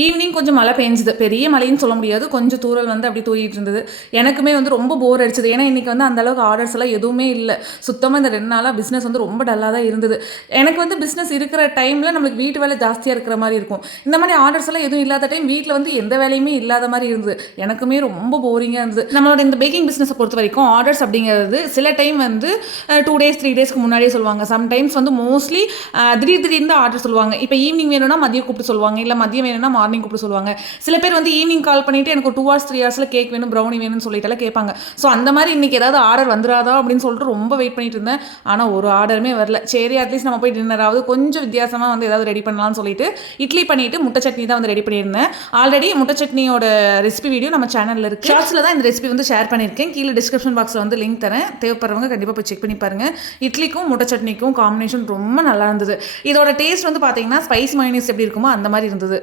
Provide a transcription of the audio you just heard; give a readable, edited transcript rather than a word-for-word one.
Evening கொஞ்சம் மழை பெஞ்சுது. பெரிய மழைன்னு சொல்ல முடியாது. கொஞ்சம் தூறல் வந்து அப்படியே தூறிட்டு இருந்தது. எனக்குமே வந்து ரொம்ப போர் அடிச்சது. ஏன்னா, இன்னைக்கு வந்து அந்த அளவுக்கு ஆர்டர்ஸ் எல்லாம் எதுவுமே இல்ல. சுத்தமா இந்த 2 நாளா பிசினஸ் வந்து ரொம்ப டல்லா தான் இருந்தது. எனக்கு வந்து பிசினஸ் இருக்கிற டைம்ல நம்மளுக்கு வீட்டு வேலை ஜாஸ்தியா இருக்கிற மாரி இருக்கும். இந்த மாரி ஆர்டர்ஸ் எல்லாம் எதுவும் இல்லாத டைம் வீட்ல வந்து எந்த வேலையுமே இல்லாத மாரி இருந்தது. எனக்குமே ரொம்ப போரிங்கா இருந்தது. நம்மளோட இந்த பேக்கிங் பிசினஸ பொறுத்தவரைக்கும் ஆர்டர்ஸ் அப்படிங்கிறது சில டைம் வந்து 2 டேஸ், 3 டேஸ்க்கு முன்னாடியே சொல்லுவாங்க. சம்டைம்ஸ் வந்து மோஸ்ட்லி திடீர்னு தான் ஆர்டர் சொல்லுவாங்க. இப்ப ஈவினிங் வேணும்னா மதியம் கூப்பிட்டு சொல்லுவாங்க. இல்ல மதியம் வேணும்னா மார்னிங் கூப்பிட்டு சொல்லுவாங்க. சில பேர் வந்து ஈவினிங் கால் பண்ணிட்டு எனக்கு ஒரு 2 ஹார்ஸ் 3 ஹார்ஸ்ல கேக் வேணும், ப்ரௌனி வேணும்னு சொல்லிட்டுலாம் கேட்பாங்க. ஸோ அந்த மாதிரி இன்னைக்கு ஏதாவது ஆர்டர் வந்துராதா அப்படின்னு சொல்லிட்டு ரொம்ப வெயிட் பண்ணிட்டு இருந்தேன். ஆனால் ஒரு ஆர்டருமே வரல. சரி அட்லீஸ்ட் நம்ம போய் டின்னராவது கொஞ்சம் வித்தியாசமாக வந்து ஏதாவது ரெடி பண்ணலாம்னு சொல்லிட்டு இட்லி பண்ணிட்டு முட்டை சட்னி தான் வந்து ரெடி பண்ணியிருந்தேன். ஆல்ரெடி முட்டை சட்னியோட ரெசிபி வீடியோ நம்ம சேனலில் இருக்கு. ஷார்ட்ஸில் தான் இந்த ரெசிபி வந்து ஷேர் பண்ணியிருக்கேன். கீழே டிஸ்கிரிப்ஷன் பாக்ஸில் வந்து லிங்க் தரேன். தேவைப்படுறவங்க கண்டிப்பாக போய் செக் பண்ணி பாருங்க. இட்லிக்கும் முட்டை சட்னிக்கும் காம்பினேஷன் ரொம்ப நல்லா இருந்தது. இதோட டேஸ்ட் வந்து பார்த்தீங்கன்னா ஸ்பைஸ் மயோனைஸ் எப்படி இருக்குமோ அந்த மாதிரி இருந்தது.